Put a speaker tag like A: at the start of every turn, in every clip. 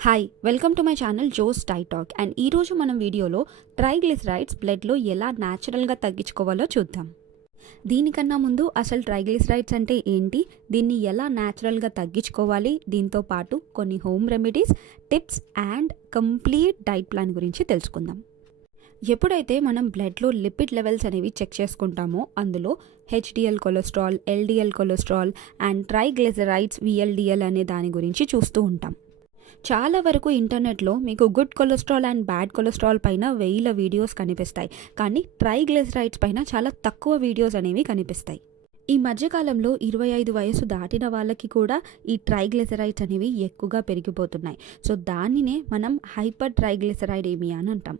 A: Hi welcome to my channel Jose టైటాక్ and ఈరోజు మనం వీడియోలో ట్రైగ్లిసరైడ్స్ బ్లడ్లో ఎలా న్యాచురల్గా తగ్గించుకోవాలో చూద్దాం. దీనికన్నా ముందు అసలు ట్రైగ్లిసరైడ్స్ అంటే ఏంటి? దీన్ని ఎలా న్యాచురల్గా తగ్గించుకోవాలి? దీంతో పాటు కొన్ని home remedies tips and complete diet plan గురించి తెలుసుకుందాం. ఎప్పుడైతే మనం బ్లడ్లో లిపిడ్ లెవెల్స్ అనేవి చెక్ చేసుకుంటామో అందులో HDL cholesterol LDL cholesterol and triglycerides VLDL అనే దాని గురించి చూస్తూ ఉంటాం. చాలా వరకు ఇంటర్నెట్లో మీకు good cholesterol and bad cholesterol పైన వెయ్యిల వీడియోస్ కనిపిస్తాయి. కానీ ట్రైగ్లిసరైడ్స్ పైన చాలా తక్కువ వీడియోస్ అనేవి కనిపిస్తాయి. ఈ మధ్యకాలంలో ఇరవై ఐదు వయసు దాటిన వాళ్ళకి కూడా ఈ ట్రైగ్లిసరైడ్స్ అనేవి ఎక్కువగా పెరిగిపోతున్నాయి. సో దానినే మనం హైపర్ ట్రైగ్లిసరైడేమియా అని అంటాం.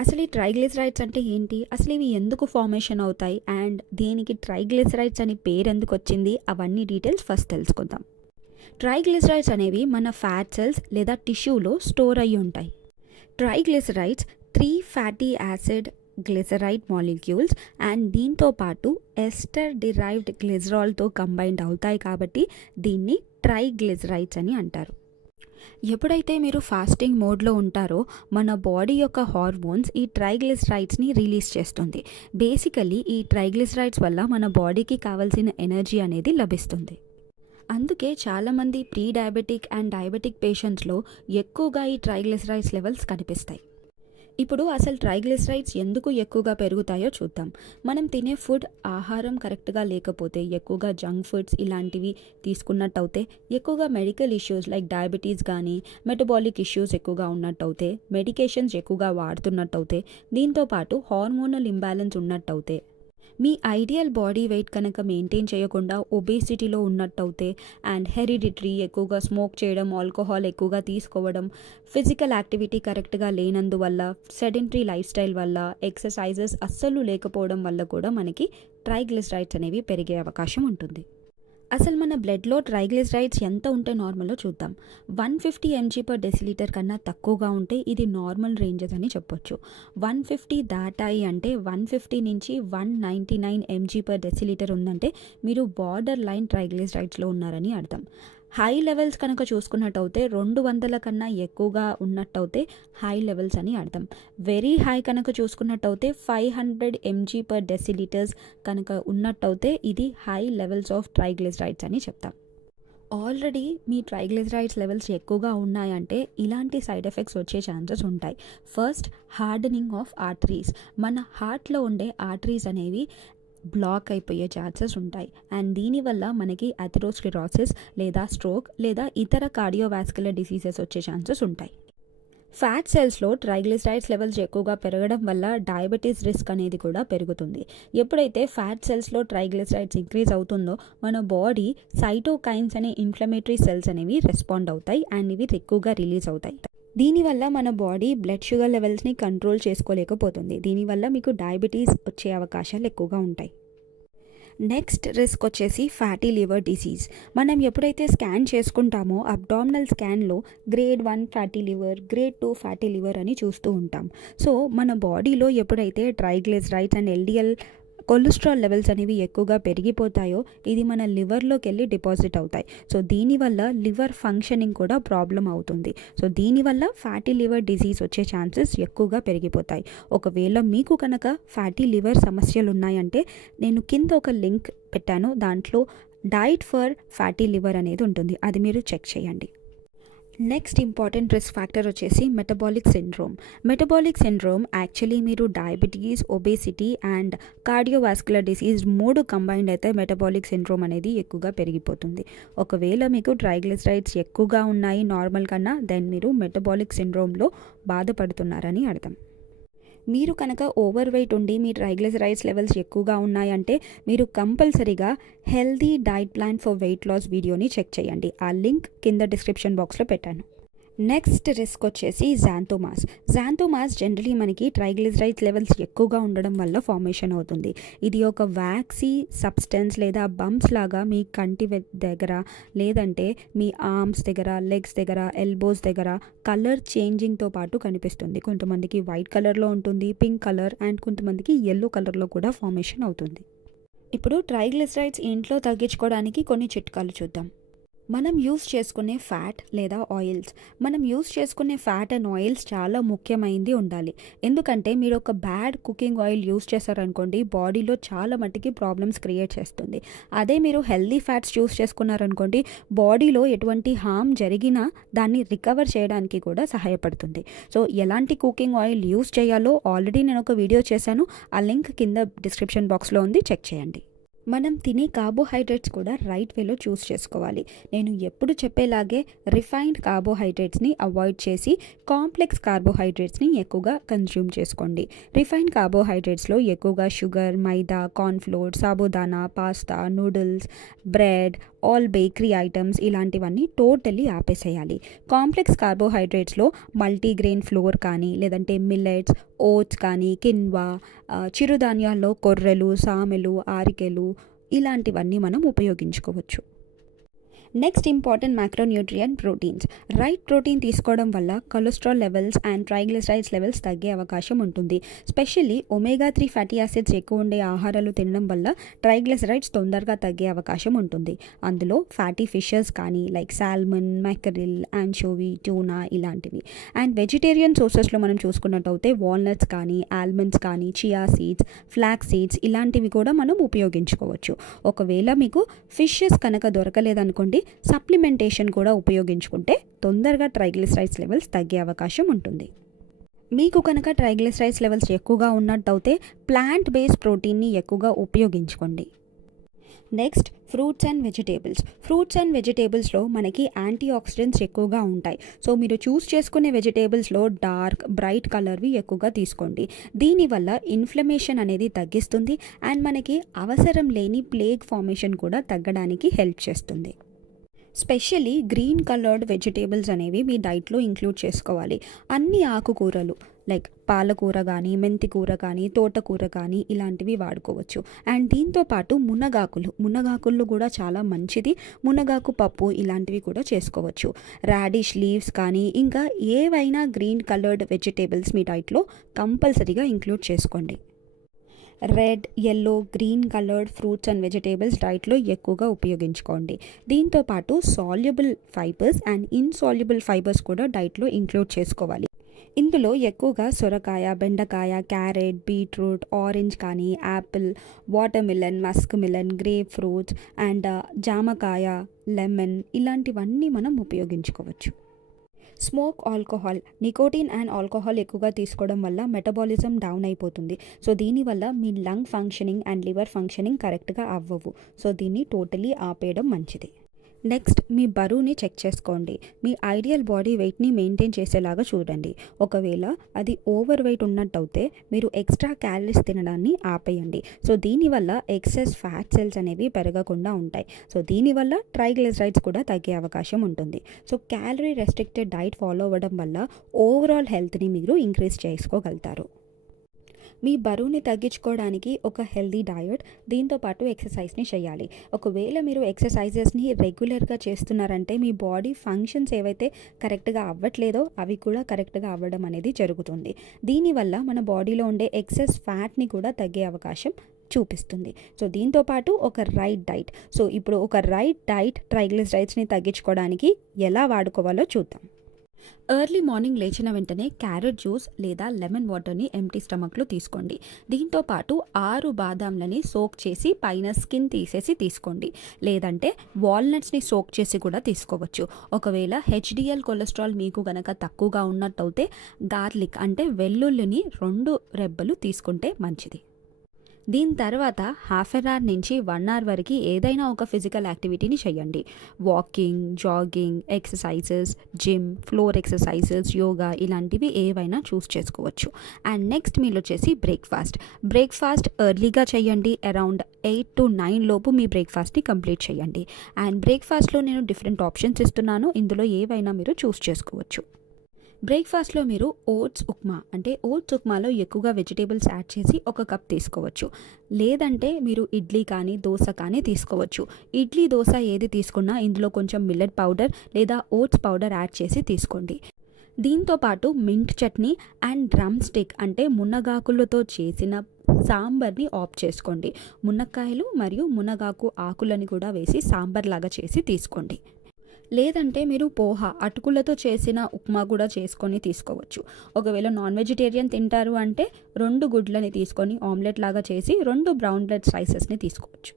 A: అసలు ఈ ట్రైగ్లిసరైడ్స్ అంటే ఏంటి? అసలు ఇవి ఎందుకు ఫార్మేషన్ అవుతాయి? అండ్ దీనికి ట్రైగ్లిసరైడ్స్ అని పేరు ఎందుకు వచ్చింది? అవన్నీ డీటెయిల్స్ ఫస్ట్ తెలుసుకుందాం. ట్రైగ్లిసరైడ్స్ అనేవి మన ఫ్యాట్ సెల్స్ లేదా టిష్యూలో స్టోర్ అయ్యి ఉంటాయి. Triglycerides three fatty acid glyceride molecules and దీంతో పాటు ఎస్టర్ డిరైవ్డ్ గ్లిజరాల్తో కంబైన్డ్ అవుతాయి కాబట్టి దీన్ని ట్రైగ్లిజరైడ్స్ అని అంటారు. ఎప్పుడైతే మీరు ఫాస్టింగ్ మోడ్లో ఉంటారో మన బాడీ యొక్క హార్మోన్స్ ఈ ట్రైగ్లిసరైడ్స్ని రిలీజ్ చేస్తుంది. బేసికలీ ఈ ట్రైగ్లిసరైడ్స్ వల్ల మన బాడీకి కావాల్సిన ఎనర్జీ అనేది లభిస్తుంది. అందుకే చాలామంది ప్రీ డయాబెటిక్ అండ్ డయాబెటిక్ పేషెంట్స్లో ఎక్కువగా ఈ ట్రైగ్లిసరైడ్స్ లెవెల్స్ కనిపిస్తాయి. ఇప్పుడు అసలు ట్రైగ్లిసరైడ్స్ ఎందుకు ఎక్కువగా పెరుగుతాయో చూద్దాం. మనం తినే ఫుడ్ ఆహారం కరెక్ట్గా లేకపోతే ఎక్కువగా జంక్ ఫుడ్స్ ఇలాంటివి తీసుకున్నట్టయితే ఎక్కువగా మెడికల్ ఇష్యూస్ లైక్ డయాబెటీస్ కానీ మెటబాలిక్ ఇష్యూస్ ఎక్కువగా ఉన్నట్టయితే మెడికేషన్స్ ఎక్కువగా వాడుతున్నట్టయితే దీంతోపాటు హార్మోనల్ ఇంబ్యాలెన్స్ ఉన్నట్టయితే మీ ఐడియల్ బాడీ వెయిట్ కనుక మెయింటైన్ చేయకుండా ఒబేసిటీలో ఉన్నట్టయితే అండ్ హెరిడిటరీ ఎక్కువగా స్మోక్ చేయడం ఆల్కహాల్ ఎక్కువగా తీసుకోవడం ఫిజికల్ యాక్టివిటీ కరెక్ట్గా లేనందువల్ల సెడెంటరీ లైఫ్ స్టైల్ వల్ల ఎక్సర్సైజెస్ అస్సలు లేకపోవడం వల్ల కూడా మనకి ట్రైగ్లిసరైడ్స్ అనేవి పెరిగే అవకాశం ఉంటుంది. అసలు మన బ్లడ్లో ట్రైగ్లిసరైడ్స్ ఎంత ఉంటే నార్మల్లో చూద్దాం. One fifty mg per decilitre కన్నా తక్కువగా ఉంటే ఇది నార్మల్ రేంజెస్ అని చెప్పొచ్చు. వన్ ఫిఫ్టీ దాటాయి అంటే వన్ ఫిఫ్టీ నుంచి one ninety nine mg per decilitre ఉందంటే మీరు బార్డర్ లైన్ ట్రైగ్లిసరైడ్స్లో ఉన్నారని అర్థం. హై లెవెల్స్ కనుక చూసుకున్నట్టయితే రెండు వందల కన్నా ఎక్కువగా ఉన్నట్టయితే హై లెవెల్స్ అని అర్థం. వెరీ హై కనుక చూసుకున్నట్టయితే five hundred mg per decilitres కనుక ఉన్నట్టయితే ఇది హై లెవెల్స్ ఆఫ్ ట్రైగ్లిజరైడ్స్ అని చెప్తాం. ఆల్రెడీ మీ ట్రైగ్లిజరైడ్స్ లెవెల్స్ ఎక్కువగా ఉన్నాయంటే ఇలాంటి సైడ్ ఎఫెక్ట్స్ వచ్చే ఛాన్సెస్ ఉంటాయి. ఫస్ట్ హార్డనింగ్ ఆఫ్ ఆర్టరీస్ మన హార్ట్లో ఉండే ఆర్టరీస్ అనేవి బ్లాక్ అయిపోయే ఛాన్సెస్ ఉంటాయి. అండ్ దీనివల్ల మనకి అథెరోస్క్లిరాసిస్ లేదా స్ట్రోక్ లేదా ఇతర కార్డియోవాస్కులర్ డిసీజెస్ వచ్చే ఛాన్సెస్ ఉంటాయి. ఫ్యాట్ సెల్స్లో ట్రైగ్లిసరైడ్స్ లెవెల్స్ ఎక్కువగా పెరగడం వల్ల డయాబెటీస్ రిస్క్ అనేది కూడా పెరుగుతుంది. ఎప్పుడైతే ఫ్యాట్ సెల్స్లో ట్రైగ్లిసరైడ్స్ ఇంక్రీజ్ అవుతుందో మన బాడీ సైటోకైన్స్ అనే ఇన్ఫ్లమేటరీ సెల్స్ అనేవి రెస్పాండ్ అవుతాయి. అండ్ ఇవి ఎక్కువగా రిలీజ్ అవుతాయి. దీనివల్ల మన బాడీ బ్లడ్ షుగర్ లెవెల్స్ని కంట్రోల్ చేసుకోలేకపోతుంది. దీనివల్ల మీకు డయాబెటీస్ వచ్చే అవకాశాలు ఎక్కువగా ఉంటాయి. నెక్స్ట్ రిస్క్ వచ్చేసి ఫ్యాటీ లివర్ డిసీజ్. మనం ఎప్పుడైతే స్కాన్ చేసుకుంటామో abdominal స్కాన్లో grade one fatty liver grade two fatty liver అని చూస్తూ ఉంటాం. సో మన బాడీలో ఎప్పుడైతే triglycerides and LDL cholesterol levels అనేవి ఎక్కువగా పెరిగిపోతాయో ఇది మన లివర్లోకి వెళ్ళి డిపాజిట్ అవుతాయి. సో దీనివల్ల లివర్ ఫంక్షనింగ్ కూడా ప్రాబ్లం అవుతుంది. సో దీనివల్ల ఫ్యాటీ లివర్ డిజీజ్ వచ్చే ఛాన్సెస్ ఎక్కువగా పెరిగిపోతాయి. ఒకవేళ మీకు కనుక ఫ్యాటీ లివర్ సమస్యలు ఉన్నాయంటే నేను కింద ఒక లింక్ పెట్టాను. దాంట్లో డైట్ ఫర్ ఫ్యాటీ లివర్ అనేది ఉంటుంది. అది మీరు చెక్ చేయండి. నెక్స్ట్ ఇంపార్టెంట్ రిస్క్ ఫ్యాక్టర్ వచ్చేసి metabolic syndrome metabolic syndrome actually మీరు diabetes obesity and cardiovascular disease మూడు కంబైన్డ్ అయితే మెటబాలిక్ సిండ్రోమ్ అనేది ఎక్కువగా పెరిగిపోతుంది. ఒకవేళ మీకు ట్రైగ్లిసరైడ్స్ ఎక్కువగా ఉన్నాయి నార్మల్ కన్నా దెన్ మీరు మెటబాలిక్ సిండ్రోమ్లో బాధపడుతున్నారని అర్థం. మీరు కనుక ఓవర్ వెయిట్ ఉండి మీ ట్రైగ్లిసరైడ్స్ లెవెల్స్ ఎక్కువగా ఉన్నాయంటే మీరు కంపల్సరీగా healthy diet plan for weight loss వీడియోని చెక్ చేయండి. ఆ లింక్ కింద డిస్క్రిప్షన్ బాక్స్లో పెట్టాను. నెక్స్ట్ రిస్క్ వచ్చేసి జాంతోమాస్ జాంతోమాస్ జనరలీ మనకి ట్రైగ్లిసరైడ్స్ లెవెల్స్ ఎక్కువగా ఉండడం వల్ల ఫార్మేషన్ అవుతుంది. ఇది ఒక వ్యాక్సీ సబ్స్టెన్స్ లేదా బంప్స్ లాగా మీ కంటి దగ్గర లేదంటే మీ ఆర్మ్స్ దగ్గర లెగ్స్ దగ్గర ఎల్బోస్ దగ్గర కలర్ చేంజింగ్తో పాటు కనిపిస్తుంది. కొంతమందికి వైట్ కలర్లో ఉంటుంది పింక్ కలర్ అండ్ కొంతమందికి ఎల్లో కలర్లో కూడా ఫార్మేషన్ అవుతుంది. ఇప్పుడు ట్రైగ్లిజరైడ్స్ ఇంట్లో తగ్గించుకోవడానికి కొన్ని చిట్కాలు చూద్దాం. మనం యూస్ చేసుకునే ఫ్యాట్ లేదా ఆయిల్స్ మనం యూస్ చేసుకునే ఫ్యాట్ అండ్ ఆయిల్స్ చాలా ముఖ్యమైనది ఉండాలి. ఎందుకంటే మీరు ఒక బ్యాడ్ కుకింగ్ ఆయిల్ యూస్ చేశారనుకోండి బాడీలో చాలా మట్టుకి ప్రాబ్లమ్స్ క్రియేట్ చేస్తుంది. అదే మీరు హెల్దీ ఫ్యాట్స్ యూస్ చేసుకున్నారనుకోండి బాడీలో ఎటువంటి హామ్ జరిగినా దాన్ని రికవర్ చేయడానికి కూడా సహాయపడుతుంది. సో ఎలాంటి కుకింగ్ ఆయిల్ యూస్ చేయాలో ఆల్రెడీ నేను ఒక వీడియో చేశాను. ఆ లింక్ కింద డిస్క్రిప్షన్ బాక్స్లో ఉంది. చెక్ చేయండి. మనం తినే కార్బోహైడ్రేట్స్ కూడా రైట్ వేలో చూస్ చేసుకోవాలి. నేను ఎప్పుడు చెప్పేలాగే రిఫైన్డ్ కార్బోహైడ్రేట్స్ని అవాయిడ్ చేసి కాంప్లెక్స్ కార్బోహైడ్రేట్స్ని ఎక్కువగా కన్జ్యూమ్ చేసుకోండి. రిఫైన్డ్ కార్బోహైడ్రేట్స్లో ఎక్కువగా sugar maida cornflour sabudana pasta noodles bread all bakery items ఇలాంటివన్నీ టోటలీ ఆపేసేయాలి. కాంప్లెక్స్ కార్బోహైడ్రేట్స్లో మల్టీగ్రెయిన్ ఫ్లోర్ కానీ లేదంటే మిల్లెట్స్ ఓట్స్ కానీ కిన్వా చిరుధాన్యాల్లో కొర్రెలు సామెలు ఆరికెలు ఇలాంటివన్నీ మనం ఉపయోగించుకోవచ్చు. Next important macronutrient proteins right protein తీసుకోవడం వల్ల cholesterol levels and triglycerides levels తగ్గే అవకాశం ఉంటుంది. Specially omega three fatty acids ఎక్కువ ఉండే ఆహారాలు తినడం వల్ల ట్రైగ్లిసరైడ్స్ తొందరగా తగ్గే అవకాశం ఉంటుంది. అందులో ఫ్యాటీ ఫిషెస్ కానీ like salmon mackerel anchovy tuna ఇలాంటివి. అండ్ వెజిటేరియన్ సోర్సెస్లో మనం చూసుకున్నట్టయితే వాల్నట్స్ కానీ ఆల్మండ్స్ కానీ చియా సీడ్స్ ఫ్లాక్ సీడ్స్ ఇలాంటివి కూడా మనం ఉపయోగించుకోవచ్చు. ఒకవేళ మీకు ఫిషెస్ కనుక దొరకలేదనుకోండి సప్లిమెంటేషన్ కూడా ఉపయోగించుకుంటే తొందరగా ట్రైగ్లిసరైడ్స్ లెవెల్స్ తగ్గే అవకాశం ఉంటుంది. మీకు కనుక ట్రైగ్లిసరైడ్స్ లెవెల్స్ ఎక్కువగా ఉన్నట్టయితే ప్లాంట్ బేస్డ్ ప్రోటీన్ని ఎక్కువగా ఉపయోగించుకోండి. Next fruits and vegetables. Fruits and వెజిటేబుల్స్లో మనకి యాంటీ ఆక్సిడెంట్స్ ఎక్కువగా ఉంటాయి. సో మీరు చూస్ చేసుకునే వెజిటేబుల్స్లో డార్క్ బ్రైట్ కలర్వి ఎక్కువగా తీసుకోండి. దీనివల్ల ఇన్ఫ్లమేషన్ అనేది తగ్గిస్తుంది. అండ్ మనకి అవసరం లేని ప్లేగ్ ఫార్మేషన్ కూడా తగ్గడానికి హెల్ప్ చేస్తుంది. స్పెషల్లీ గ్రీన్ కలర్డ్ వెజిటేబుల్స్ అనేవి మీ డైట్లో ఇంక్లూడ్ చేసుకోవాలి. అన్ని ఆకుకూరలు లైక్ పాలకూర కానీ మెంతి కూర కానీ తోటకూర కానీ ఇలాంటివి వాడుకోవచ్చు. అండ్ దీంతో పాటు మునగాకులు మునగాకులు కూడా చాలా మంచిది. మునగాకు పప్పు ఇలాంటివి కూడా చేసుకోవచ్చు. రాడిష్ లీవ్స్ కానీ ఇంకా ఏవైనా గ్రీన్ కలర్డ్ వెజిటేబుల్స్ మీ డైట్లో కంపల్సరీగా ఇంక్లూడ్ చేసుకోండి. Red yellow green coloured fruits and vegetables డైట్లో ఎక్కువగా ఉపయోగించుకోండి. దీంతో పాటు soluble fibres and insoluble fibres కూడా డైట్లో ఇంక్లూడ్ చేసుకోవాలి. ఇందులో ఎక్కువగా సొరకాయ బెండకాయ క్యారెట్ బీట్రూట్ ఆరెంజ్ కానీ apple watermelon muskmelon grape fruits and జామకాయ లెమన్ ఇలాంటివన్నీ మనం ఉపయోగించుకోవచ్చు. Smoke alcohol nicotine and alcohol ఎక్కువగా తీసుకోవడం వల్ల మెటబాలిజం డౌన్ అయిపోతుంది. సో దీనివల్ల మీ lung functioning and liver functioning కరెక్ట్గా అవ్వవు. సో దీన్ని టోటలీ ఆపేయడం మంచిది. నెక్స్ట్ మీ బరువుని చెక్ చేసుకోండి. మీ ఐడియల్ బాడీ వెయిట్ని మెయింటైన్ చేసేలాగా చూడండి. ఒకవేళ అది ఓవర్ వెయిట్ ఉన్నట్టయితే మీరు ఎక్స్ట్రా క్యాలరీస్ తినడాన్ని ఆపేయండి. సో దీనివల్ల ఎక్సెస్ ఫ్యాట్ సెల్స్ అనేవి పెరగకుండా ఉంటాయి. సో దీనివల్ల ట్రైగ్లిసరైడ్స్ కూడా తగ్గే అవకాశం ఉంటుంది. So calorie restricted diet follow అవ్వడం వల్ల ఓవరాల్ హెల్త్ని మీరు ఇంక్రీజ్ చేసుకోగలుగుతారు. మీ బరువుని తగ్గించుకోవడానికి ఒక హెల్దీ డయట్ దీంతో పాటు ఎక్సర్సైజ్ని చేయాలి. ఒకవేళ మీరు ఎక్సర్సైజెస్ని రెగ్యులర్గా చేస్తున్నారంటే మీ బాడీ ఫంక్షన్స్ ఏవైతే కరెక్ట్గా అవ్వట్లేదో అవి కూడా కరెక్ట్గా అవ్వడం అనేది జరుగుతుంది. దీనివల్ల మన బాడీలో ఉండే ఎక్సెస్ ఫ్యాట్ని కూడా తగ్గే అవకాశం చూపిస్తుంది. సో దీంతో పాటు ఒక రైట్ డైట్. సో ఇప్పుడు ఒక రైట్ డైట్ ట్రైగ్లిసరైడ్స్ని తగ్గించుకోవడానికి ఎలా వాడుకోవాలో చూద్దాం. ఎర్లీ మార్నింగ్ లేచిన వెంటనే క్యారెట్ జ్యూస్ లేదా లెమన్ వాటర్ని ఎంటీ స్టమక్లో తీసుకోండి. దీంతో పాటు ఆరు బాదాంలని సోక్ చేసి పైన స్కిన్ తీసేసి తీసుకోండి. లేదంటే వాల్నట్స్ని సోక్ చేసి కూడా తీసుకోవచ్చు. ఒకవేళ హెచ్డిఎల్ కొలెస్ట్రాల్ మీకు గనక తక్కువగా ఉన్నట్టయితే గార్లిక్ అంటే వెల్లుల్లిని రెండు రెబ్బలు తీసుకుంటే మంచిది. దీని తర్వాత హాఫ్ అన్ అవర్ నుంచి వన్ అవర్ వరకు ఏదైనా ఒక ఫిజికల్ యాక్టివిటీని చేయండి. Walking jogging exercises gym floor exercises yoga ఇలాంటివి ఏవైనా చూస్ చేసుకోవచ్చు. అండ్ నెక్స్ట్ మీరు వచ్చేసి బ్రేక్ఫాస్ట్. బ్రేక్ఫాస్ట్ ఎర్లీగా చేయండి. అరౌండ్ ఎయిట్ టు నైన్ లోపు మీ బ్రేక్ఫాస్ట్ని కంప్లీట్ చేయండి. అండ్ బ్రేక్ఫాస్ట్లో నేను డిఫరెంట్ ఆప్షన్స్ ఇస్తున్నాను. ఇందులో ఏవైనా మీరు చూస్ చేసుకోవచ్చు. బ్రేక్ఫాస్ట్లో మీరు ఓట్స్ ఉప్మా అంటే ఓట్స్ ఉప్మాలో ఎక్కువగా వెజిటేబుల్స్ యాడ్ చేసి ఒక కప్ తీసుకోవచ్చు. లేదంటే మీరు ఇడ్లీ కానీ దోశ కానీ తీసుకోవచ్చు. ఇడ్లీ దోశ ఏది తీసుకున్నా ఇందులో కొంచెం మిల్లెట్ పౌడర్ లేదా ఓట్స్ పౌడర్ యాడ్ చేసి తీసుకోండి. దీంతో పాటు mint chutney and drumstick అంటే మునగాకులతో చేసిన సాంబార్ని ఆఫ్ చేసుకోండి. మునక్కాయలు మరియు మునగాకు ఆకులని కూడా వేసి సాంబార్ లాగా చేసి తీసుకోండి. లేదంటే మీరు పోహ అటుకులతో చేసిన ఉప్మా కూడా చేసుకొని తీసుకోవచ్చు. ఒకవేళ నాన్ వెజిటేరియన్ తింటారు అంటే రెండు గుడ్లని తీసుకొని ఆమ్లెట్ లాగా చేసి రెండు బ్రౌన్ బ్రెడ్ స్లైసెస్ని తీసుకోవచ్చు.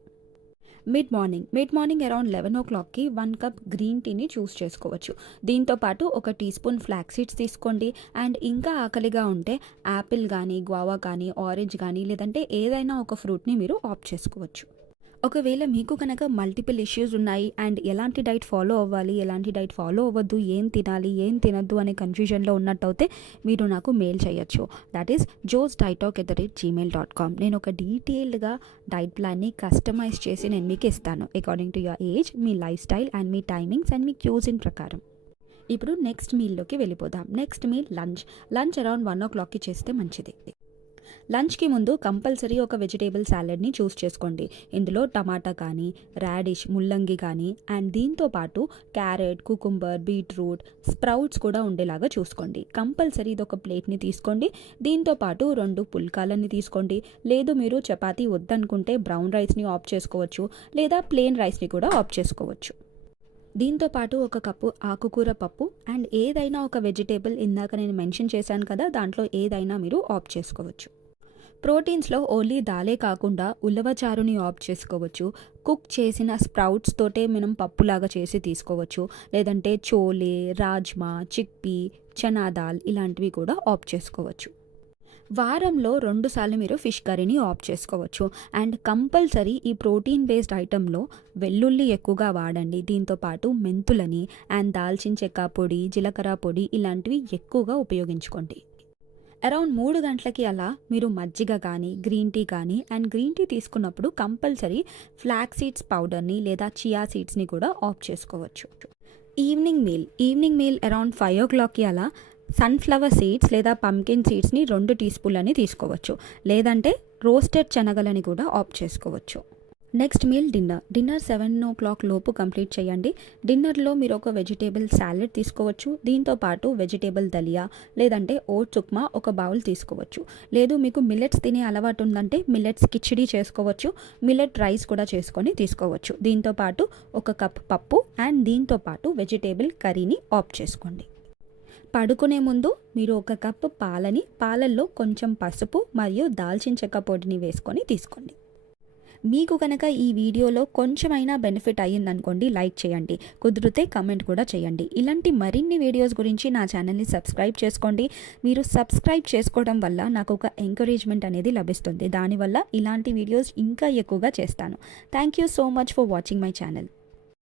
A: Mid morning mid morning around eleven ఓ క్లాక్కి వన్ కప్ గ్రీన్ టీని చూస్ చేసుకోవచ్చు. దీంతో పాటు ఒక టీ స్పూన్ ఫ్లాక్ సీడ్స్ తీసుకోండి. అండ్ ఇంకా ఆకలిగా ఉంటే యాపిల్ కానీ గ్వావా కానీ ఆరెంజ్ కానీ లేదంటే ఏదైనా ఒక ఫ్రూట్ని మీరు ఆప్ చేసుకోవచ్చు. ఒకవేళ మీకు కనుక మల్టిపుల్ ఇష్యూస్ ఉన్నాయి అండ్ ఎలాంటి డైట్ ఫాలో అవ్వాలి ఎలాంటి డైట్ ఫాలో అవ్వద్దు ఏం తినాలి ఏం తినద్దు అనే కన్ఫ్యూజన్లో ఉన్నట్టయితే మీరు నాకు మెయిల్ చేయొచ్చు. That is jos diet talk at the rate Gmail dot com నేను ఒక డీటెయిల్డ్గా డైట్ ప్లాన్ని కస్టమైజ్ చేసి నేను మీకు ఇస్తాను. అకార్డింగ్ టు యువర్ ఏజ్ మీ లైఫ్ స్టైల్ అండ్ మీ టైమింగ్స్ అండ్ మీ క్యూజిన్ ప్రకారం. ఇప్పుడు నెక్స్ట్ మీల్లోకి వెళ్ళిపోదాం. Next meal lunch lunch around one ఓ క్లాక్కి చేస్తే మంచిది. లంచ్కి ముందు కంపల్సరీ ఒక వెజిటేబుల్ సాలెడ్ని చూస్ చేసుకోండి. ఇందులో టమాటా కానీ రాడిష్ ముల్లంగి కానీ అండ్ దీంతో పాటు క్యారెట్ కుకుంబర్ బీట్రూట్ స్ప్రౌట్స్ కూడా ఉండేలాగా చూసుకోండి. కంపల్సరీ ఇది ఒక ప్లేట్ని తీసుకోండి. దీంతో పాటు రెండు పుల్కాలని తీసుకోండి. లేదు మీరు చపాతీ వద్దనుకుంటే బ్రౌన్ రైస్ని ఆఫ్ చేసుకోవచ్చు లేదా ప్లెయిన్ రైస్ని కూడా ఆఫ్ చేసుకోవచ్చు. దీంతో పాటు ఒక కప్పు ఆకుకూర పప్పు అండ్ ఏదైనా ఒక వెజిటేబుల్ ఇందాక నేను మెన్షన్ చేశాను కదా దాంట్లో ఏదైనా మీరు ఆఫ్ చేసుకోవచ్చు. ప్రోటీన్స్లో ఓన్లీ దాలే కాకుండా ఉల్లవచారుని ఆఫ్ చేసుకోవచ్చు. కుక్ చేసిన స్ప్రౌట్స్ తోటే మనం పప్పులాగా చేసి తీసుకోవచ్చు. లేదంటే చోలే రాజ్మా చిక్పీ చనా దాల్ ఇలాంటివి కూడా ఆఫ్ చేసుకోవచ్చు. వారంలో రెండుసార్లు మీరు ఫిష్ కర్రీని ఆఫ్ చేసుకోవచ్చు. అండ్ కంపల్సరీ ఈ ప్రోటీన్ బేస్డ్ ఐటెంలో వెల్లుల్లి ఎక్కువగా వాడండి. దీంతో పాటు మెంతులని అండ్ దాల్చిన చెక్క పొడి జీలకర్ర పొడి ఇలాంటివి ఎక్కువగా ఉపయోగించుకోండి. అరౌండ్ మూడు గంటలకి అలా మీరు మజ్జిగ కానీ గ్రీన్ టీ కానీ అండ్ గ్రీన్ టీ తీసుకున్నప్పుడు కంపల్సరీ ఫ్లాక్ సీడ్స్ పౌడర్ని లేదా చియా సీడ్స్ని కూడా ఆఫ్ చేసుకోవచ్చు. Evening meal evening meal around five ఓ క్లాక్కి అలా సన్ఫ్లవర్ సీడ్స్ లేదా పంకిన్ సీడ్స్ని రెండు టీ స్పూన్లని తీసుకోవచ్చు. లేదంటే రోస్టెడ్ శనగలని కూడా ఆఫ్ చేసుకోవచ్చు. Next meal dinner dinner seven o'clock లోపు కంప్లీట్ చేయండి. డిన్నర్లో మీరు ఒక వెజిటేబుల్ సాలెడ్ తీసుకోవచ్చు. దీంతో పాటు వెజిటేబుల్ దలియా లేదంటే ఓట్స్ ఉప్మా ఒక బౌల్ తీసుకోవచ్చు. లేదు మీకు మిల్లెట్స్ తినే అలవాటు ఉందంటే మిల్లెట్స్ కిచిడి చేసుకోవచ్చు. మిల్లెట్ రైస్ కూడా చేసుకొని తీసుకోవచ్చు. దీంతో పాటు ఒక కప్ పప్పు అండ్ దీంతో పాటు వెజిటేబుల్ కర్రీని ఆఫ్ చేసుకోండి. పడుకునే ముందు మీరు ఒక కప్పు పాలని పాలల్లో కొంచెం పసుపు మరియు దాల్చిన చెక్క పొడిని వేసుకొని తీసుకోండి. మీకు కనుక ఈ వీడియోలో కొంచెమైనా బెనిఫిట్ అయ్యిందనుకోండి లైక్ చేయండి. కుదిరితే కమెంట్ కూడా చేయండి. ఇలాంటి మరిన్ని వీడియోస్ గురించి నా ఛానల్ని సబ్స్క్రైబ్ చేసుకోండి. మీరు సబ్స్క్రైబ్ చేసుకోవడం వల్ల నాకు ఒక ఎంకరేజ్మెంట్ అనేది లభిస్తుంది. దానివల్ల ఇలాంటి వీడియోస్ ఇంకా ఎక్కువగా చేస్తాను. Thank you so much for watching my channel